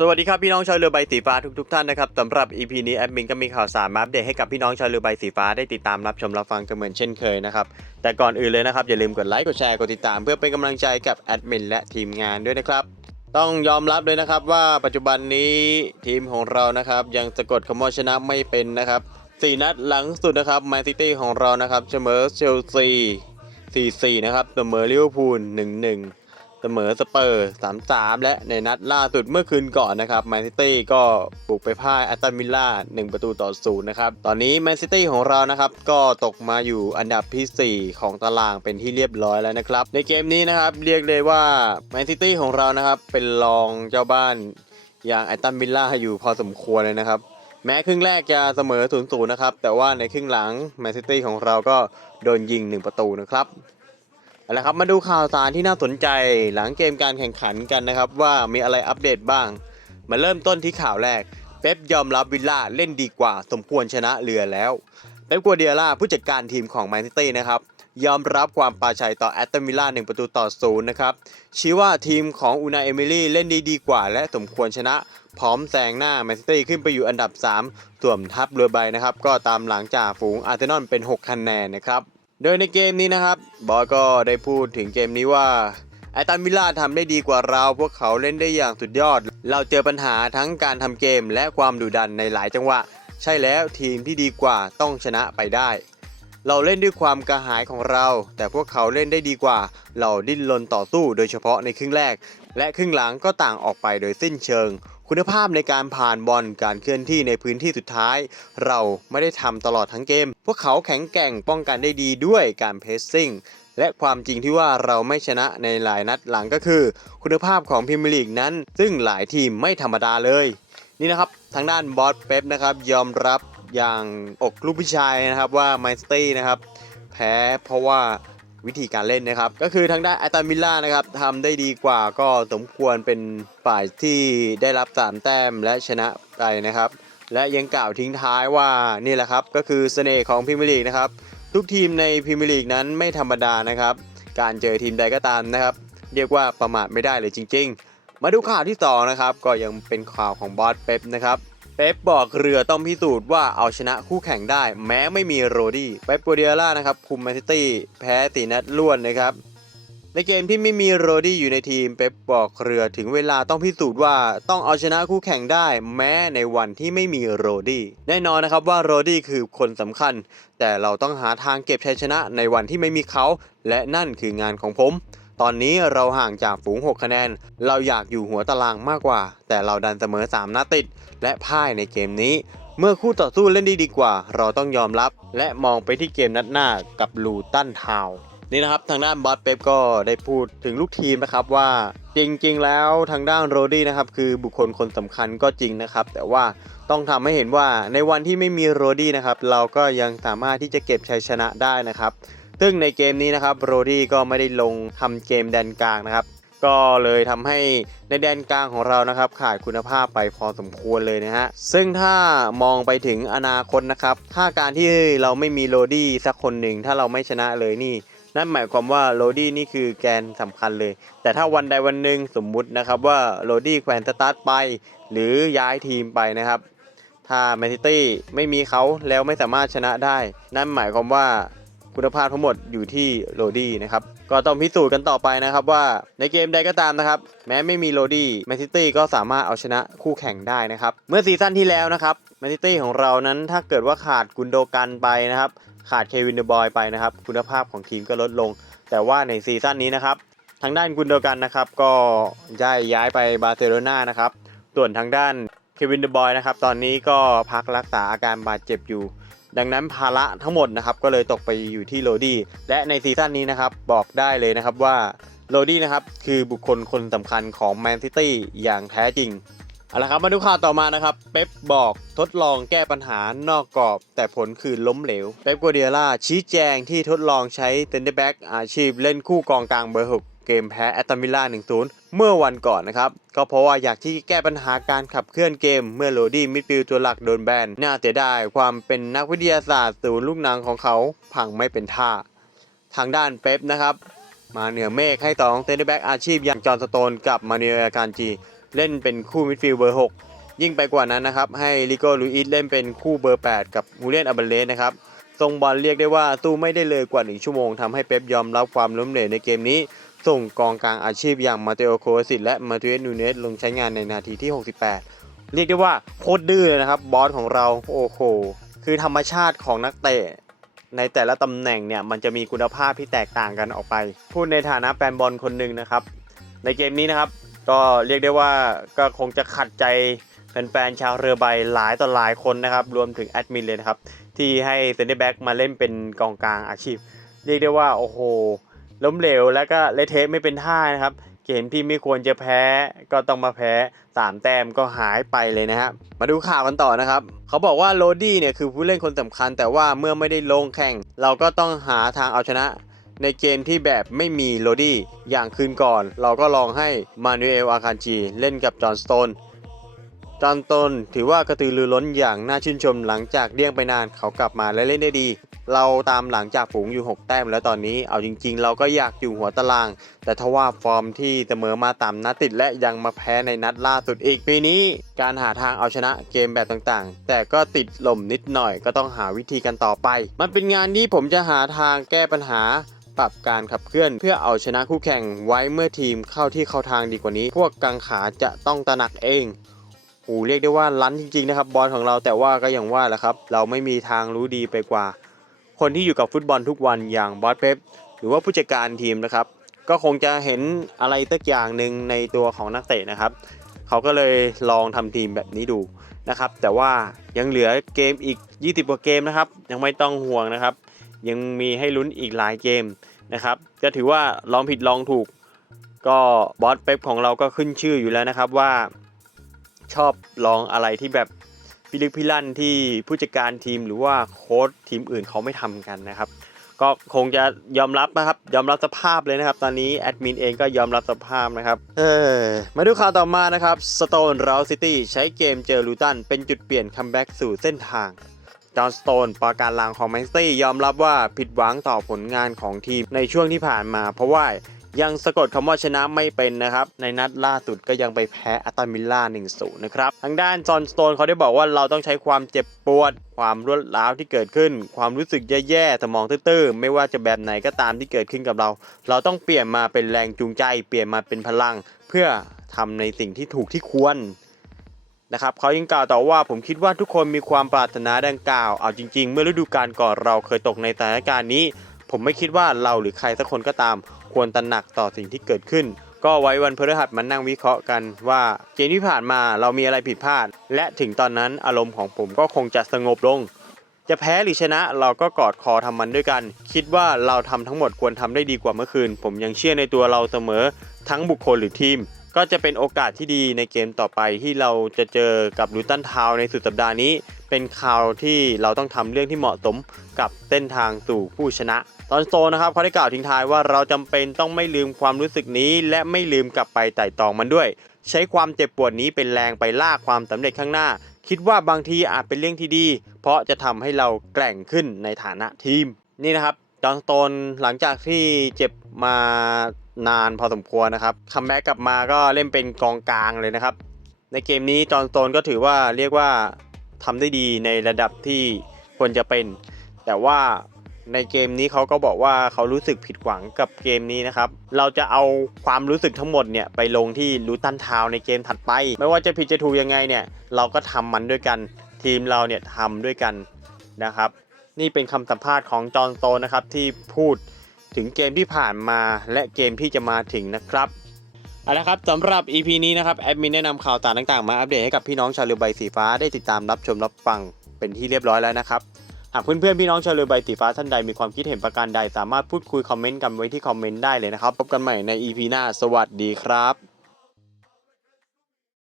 สวัสดีครับพี่น้องชาวเรือใบสีฟ้าทุกๆท่านนะครับสำหรับ EP นี้แอดมินก็มีข่าวสารมาอัปเดตให้กับพี่น้องชาวเรือใบสีฟ้าได้ติดตามรับชมรับฟังกันเหมือนเช่นเคยนะครับแต่ก่อนอื่นเลยนะครับอย่าลืมกดไลค์กดแชร์กดติดตามเพื่อเป็นกำลังใจกับแอดมินและทีมงานด้วยนะครับต้องยอมรับเลยนะครับว่าปัจจุบันนี้ทีมของเรานะครับยังสะกดคำว่าชนะไม่เป็นนะครับสี่นัดหลังสุดนะครับแมนซิตี้ของเรานะครับเสมอเชลซี4-4นะครับเสมอลิเวอร์พูล1-1 เสมอสเปอร์3-3 และในนัดล่าสุดเมื่อคืนก่อนนะครับแมนซิตี้ก็บุกไปพ่ายแอตตันวิลล่า1 ประตูต่อศูนย์นะครับ ตอนนี้แมนซิตี้ของเรานะครับ ก็ตกมาอยู่อันดับที่ 4 ของตารางเป็นที่เรียบร้อยแล้วนะครับ ในเกมนี้นะครับ เรียกเลยว่าแมนซิตี้ของเรานะครับ เป็นรองเจ้าบ้านอย่างแอตตันวิลล่าอยู่พอสมควรเลยนะครับแม้ครึ่งแรกจะเสมอ0 0นะครับ แต่ว่าในครึ่งหลังแมนซิตี้ของเราก็โดนยิง 1 ประตูนะครับ เอาละครับมาดูข่าวสารที่น่าสนใจหลังเกมการแข่งขันกันนะครับ ว่ามีอะไรอัปเดตบ้าง มาเริ่มต้นที่ข่าวแรก เป๊ปยอมรับวิลล่าเล่นดีกว่า สมควรชนะเรือแล้วเป๊ปกัวเดียล่าผู้จัดการทีมของแมนซิตี้นะครับยอมรับความปาชัยต่อแอตตันวิลล่า1ประตูต่อศูนย์นะครับชี้ว่าทีมของอูนาเอมิลี่เล่นดีดีกว่า และสมควรชนะพร้อมแซงหน้าแมนซิตี้ขึ้นไปอยู่อันดับ 3 ส่วนทัพเรือใบนะครับก็ตามหลังจากฝูงอาร์เซนอลเป็น 6 คะแนนนะครับ โดยในเกมนี้นะครับ บอยก็ได้พูดถึงเกมนี้ว่าแอตตันวิลล่าทำได้ดีกว่าเรา พวกเขาเล่นได้อย่างสุดยอด เราเจอปัญหาทั้งการทำเกมและความดุดันในหลายจังหวะ ใช่แล้วทีมที่ดีกว่าต้องชนะไปได้ เราเล่นด้วยความกระหายของเรา แต่พวกเขาเล่นได้ดีกว่า เราดิ้นรนต่อสู้โดยเฉพาะในครึ่งแรก และครึ่งหลังก็ต่างออกไปโดยสิ้นเชิง คุณภาพในการผ่านบอลการเคลื่อนที่ในพื้นที่สุดท้าย เราไม่ได้ทำตลอดทั้งเกม พวกเขาแข็งแกร่งป้องกันได้ดีด้วยการเพสซิ่งและความจริงที่ว่าเราไม่ชนะในหลายนัดหลังก็คือ คุณภาพของพรีเมียร์ลีกนั้น ซึ่งหลายทีมไม่ธรรมดาเลย นี่นะครับทางด้านบอสเป๊ปนะครับยอมรับอย่างอกลูกผู้ชายนะครับว่าไมสตี้นะครับแพ้เพราะว่า วิธีการเล่นนะครับ ก็คือทางด้านอตตันวิลล่านะครับทำได้ดีกว่าก็สมควรเป็นฝ่ายที่ได้รับ3แต้มและชนะไปนะครับ และยังกล่าวทิ้งท้ายว่านี่แหละครับก็คือเสน่ห์ของพรีเมียร์ลีกนะครับทุกทีมในพรีเมียร์ลีกนั้นไม่ธรรมดานะครับ การเจอทีมใดก็ตามนะครับ เรียกว่าประมาทไม่ได้เลยจริง ๆ มาดูข่าวที่สองนะครับก็ยังเป็นข่าวของบอสเป๊ปนะครับ เป๊ปบอกเรือต้องพิสูจน์ว่าเอาชนะคู่แข่งได้ แม้ไม่มีโรดี้เป๊ปกัวเดียล่านะครับคุมแมนซิตี้แพ้ตีนัดรวดนะครับในเกมที่ไม่มีโรดี้อยู่ในทีมเป๊ปบอกเรือถึงเวลาต้องพิสูจน์ว่าต้องเอาชนะคู่แข่งได้ แม้ในวันที่ไม่มีโรดี้แน่นอนนะครับว่าโรดี้คือคนสำคัญ แต่เราต้องหาทางเก็บชัยชนะในวันที่ไม่มีเขา และนั่นคืองานของผม ตอนนี้เราห่างจากฝูง 6 คะแนน เราอยากอยู่หัวตารางมากกว่า แต่เราดันเสมอ 3 นัดติด และพ่ายในเกมนี้ เมื่อคู่ต่อสู้เล่นด้ดีกว่า เราต้องยอมรับ และมองไปที่เกมนัดหน้ากับลูตันทาวนี่นะครับทางด้านบอสเป๊ปก็ได้พูดถึงลูกทีมนะครับว่าจริงๆ แล้วทางด้านโรดี้นะครับคือบุคคลคนสำคัญก็จริงนะครับ แต่ว่าต้องทำให้เห็นว่าในวันที่ไม่มีโรดี้นะครับเราก็ยังสามารถที่จะเก็บชัยชนะได้นะครับ ซึ่งในเกมนี้นะครับโรดี้ก็ไม่ได้ลงทำเกมแดนกลางนะครับ ก็เลยทำให้ในแดนกลางของเรานะครับ ขาดคุณภาพไปพอสมควรเลยนะฮะ ซึ่งถ้ามองไปถึงอนาคตนะครับ ถ้าการที่เราไม่มีโรดี้สักคนหนึ่งถ้าเราไม่ชนะเลยนี่นั่นหมายความว่าโรดี้นี่คือแกนสำคัญเลย แต่ถ้าวันใดวันหนึ่งสมมุตินะครับว่าโรดี้แขวนสตาร์ทไป หรือย้ายทีมไปนะครับ ถ้าแมนซิตี้ไม่มีเขาแล้วไม่สามารถชนะได้ นั่นหมายความว่า คุณภาพทั้งหมดอยู่ที่โรดี้นะครับก็ต้องพิสูจน์กันต่อไปนะครับว่าในเกมใดก็ตามนะครับแม้ไม่มีโรดี้แมนซิตี้ก็สามารถเอาชนะคู่แข่งได้นะครับเมื่อซีซั่นที่แล้วนะครับแมนซิตี้ของเรานั้นถ้าเกิดว่าขาดกุนโดกันไปนะครับขาดเควินเดอะบอยไปนะครับคุณภาพของทีมก็ลดลง แต่ว่าในซีซั่นนี้นะครับทางด้านกุนโดกันนะครับก็ได้ย้ายไปบาร์เซโลนานะครับส่วนทางด้านเควินเดอะบอยนะครับตอนนี้ก็พักรักษาอาการบาดเจ็บอยู่ ดังนั้นภาระทั้งหมดนะครับก็เลยตกไปอยู่ที่โรดี้และในซีซั่นนี้นะครับบอกได้เลยนะครับว่าโรดี้นะครับคือบุคคลคนสำคัญของแมนซิตี้อย่างแท้จริงเอาละครับมาดูข่าวต่อมานะครับ เป๊ปบอกทดลองแก้ปัญหานอกกรอบ แต่ผลคือล้มเหลว เป๊ปกัวเดียล่าชี้แจงที่ทดลองใช้เซนเตอร์แบ็กอาชีพเล่นคู่กองกลางเบอร์หก เกมแพ้แอตตันวิลล่า1-0 เมื่อวันก่อนนะครับ ก็เพราะว่าอยากที่แก้ปัญหาการขับเคลื่อนเกม เมื่อโรดี้มิดฟิลด์ตัวหลักโดนแบนน่าเสียดายความเป็นนักวิทยาศาสตร์ศูนย์ลูกหนังของเขาพังไม่เป็นท่า ทางด้านเป๊ปนะครับ มาเหนือเมฆให้ต่อของเซนเตอร์แบ็กอาชีพอย่างจอห์นสโตนกับมาเนลอาการจีเล่นเป็นคู่มิดฟิลด์เบอร์ 6 ยิ่งไปกว่านั้นนะครับให้ลิโกลูอิสเล่นเป็นคู่เบอร์ 8 กับมูเลียนอับเบเลสนะครับทรงบอลเรียกได้ว่าตู้ไม่ได้เลยกว่า 1 ชั่วโมงทำให้เป๊ปยอมรับความล้มเหลวในเกมนี้ ส่งกองกลางอาชีพอย่างมาเตโอโคสิตและมาเทเอสนูเนสลงใช้งานในนาทีที่ 68 เรียกได้ว่าโคตรดื้อเลยนะครับบอสของเราโอ้โหคือธรรมชาติของนักเตะในแต่ละตำแหน่งเนี่ยมันจะมีคุณภาพที่แตกต่างกันออกไป พูดในฐานะแฟนบอลคนหนึ่งนะครับ ในเกมนี้นะครับ ก็เรียกได้ว่าก็คงจะขัดใจแฟนๆชาวเรือใบหลายต่อหลายคนนะครับ รวมถึงแอดมินเลยนะครับ ที่ให้เซนเตอร์แบ็กมาเล่นเป็นกองกลางอาชีพ เรียกได้ว่าโอ้โห ล้มเหลวแล้วก็เลเทะไม่เป็นท่านะครับ เกมที่ไม่ควรจะแพ้ก็ต้องมาแพ้ 3 แต้มก็หายไปเลยนะฮะมาดูข่าวกันต่อนะครับ เขาบอกว่าโรดี้เนี่ยคือผู้เล่นคนสำคัญ แต่ว่าเมื่อไม่ได้ลงแข่ง เราก็ต้องหาทางเอาชนะ ในเกมที่แบบไม่มีโรดี้อย่างคืนก่อน เราก็ลองให้มานูเอลอาคานจีเล่นกับจอห์นสโตนจอห์นสโตนถือว่ากระตือรือร้นอย่างน่าชื่นชมหลังจากเลี่ยงไปนานเขากลับมาและเล่นได้ดี เราตามหลังจากฝูงอยู่ 6 แต้มแล้วตอนนี้เอาจริง ๆ เราก็อยากอยู่หัวตาราง แต่ทว่าฟอร์มที่เสมอมาตามนัดติดและยังมาแพ้ในนัดล่าสุดอีกปีนี้การหาทางเอาชนะเกมแบบต่างๆ แต่ก็ติดลมนิดหน่อยก็ต้องหาวิธีกันต่อไป มันเป็นงานที่ผมจะหาทางแก้ปัญหาปรับการขับเคลื่อนเพื่อเอาชนะคู่แข่งไว้เมื่อทีมเข้าที่เข้าทางดีกว่านี้ พวกกังขาจะต้องตระหนักเองโอ้เรียกได้ว่าลั้นจริงๆนะครับบอลของเราแต่ว่าก็อย่างว่าแหละครับ เราไม่มีทางรู้ดีไปกว่า คนที่อยู่กับฟุตบอลทุกวันอย่างบอสเป๊ปหรือว่าผู้จัดการทีมนะครับ ก็คงจะเห็นอะไรสักอย่างหนึ่งในตัวของนักเตะนะครับ เขาก็เลยลองทำทีมแบบนี้ดูนะครับ แต่ว่ายังเหลือเกมอีก 20 กว่าเกมนะครับ ยังไม่ต้องห่วงนะครับ ยังมีให้ลุ้นอีกหลายเกมนะครับ ก็ถือว่าลองผิดลองถูก ก็บอสเป๊ปของเราก็ขึ้นชื่ออยู่แล้วนะครับว่าชอบลองอะไรที่แบบ พิลึกพิลั่นที่ผู้จัดการทีมหรือว่าโค้ชทีมอื่นเขาไม่ทำกันนะครับ ก็คงจะยอมรับนะครับ ยอมรับสภาพเลยนะครับ ตอนนี้แอดมินเองก็ยอมรับสภาพนะครับ เออมาดูข่าวต่อมานะครับสโตนเราซิตี้ใช้เกมเจอลูตันเป็นจุดเปลี่ยนคัมแบ็กสู่เส้นทางจอห์นสโตนประการหลังของแมนซิตี้ยอมรับว่าผิดหวังต่อผลงานของทีมในช่วงที่ผ่านมา เพราะว่า ยังสะกดคำว่าชนะไม่เป็นนะครับ ในนัดล่าสุดก็ยังไปแพ้อัตามิลล่า1-0นะครับ ทางด้านจอห์นสโตนเขาได้บอกว่าเราต้องใช้ความเจ็บปวด ความรวดร้าวที่เกิดขึ้น ความรู้สึกแย่ๆสมองตื้อๆไม่ว่าจะแบบไหนก็ตามที่เกิดขึ้นกับเรา เราต้องเปลี่ยนมาเป็นแรงจูงใจ เปลี่ยนมาเป็นพลัง เพื่อทำในสิ่งที่ถูกที่ควรนะครับเขายังกล่าวต่อว่าผมคิดว่าทุกคนมีความปรารถนาดังกล่าว เอาจริง ๆ เมื่อฤดูกาลก่อนเราเคยตกในสถานการณ์นี้ ผมไม่คิดว่าเราหรือใครสักคนก็ตาม ควรตระหนักต่อสิ่งที่เกิดขึ้น ก็ไว้วันพฤหัสมานั่งวิเคราะห์กันว่าเกมที่ผ่านมาเรามีอะไรผิดพลาด และถึงตอนนั้นอารมณ์ของผมก็คงจะสงบลง จะแพ้หรือชนะเราก็กอดคอทำมันด้วยกัน คิดว่าเราทำทั้งหมดควรทำได้ดีกว่าเมื่อคืน ผมยังเชื่อในตัวเราเสมอ ทั้งบุคคลหรือทีมก็จะเป็นโอกาสที่ดีในเกมต่อไปที่เราจะเจอกับลูตันทาวในสุดสัปดาห์นี้ เป็นข่าวที่เราต้องทำเรื่องที่เหมาะสมกับเส้นทางสู่ผู้ชนะ ตอนโซนะครับเขาได้กล่าวทิ้งท้ายว่าเราจำเป็นต้องไม่ลืมความรู้สึกนี้ และไม่ลืมกลับไปไต่ตองมันด้วย ใช้ความเจ็บปวดนี้เป็นแรงไปลากความสำเร็จข้างหน้า คิดว่าบางทีอาจเป็นเรื่องที่ดี เพราะจะทำให้เราแกร่งขึ้นในฐานะทีม นี่นะครับจอห์นสโตนหลังจากที่เจ็บมานานพอสมควรนะครับคัมแบ็กกลับมาก็เล่นเป็นกองกลางเลยนะครับ ในเกมนี้จอห์นสโตนก็ถือว่าเรียกว่า ทำได้ดีในระดับที่ควรจะเป็น แต่ว่าในเกมนี้เขาก็บอกว่าเขารู้สึกผิดหวังกับเกมนี้นะครับ เราจะเอาความรู้สึกทั้งหมดเนี่ยไปลงที่ลูตันทาวในเกมถัดไป ไม่ว่าจะผิดจะถูกยังไงเนี่ย เราก็ทำมันด้วยกัน ทีมเราเนี่ยทำด้วยกันนะครับ นี่เป็นคำสัมภาษณ์ของจอห์นโตนนะครับที่พูดถึงเกมที่ผ่านมาและเกมที่จะมาถึงนะครับ เอาละครับสำหรับ EP นี้นะครับแอดมินแนะนำข่าวสางต่างๆมาอัปเดตให้กับพี่น้องชาวเรือใบสีฟ้าได้ติดตามรับชมรับฟังเป็นที่เรียบร้อยแล้วนะครับหากเพื่อนๆพี่น้องชาวเรือใบสีฟ้าท่านใดมีความคิดเห็นประการใดสามารถพูดคุยคอมเมนต์กันไว้ที่คอมเมนต์ได้เลยนะครับพบกันใหม่ใน EP หน้า สวัสดีครับ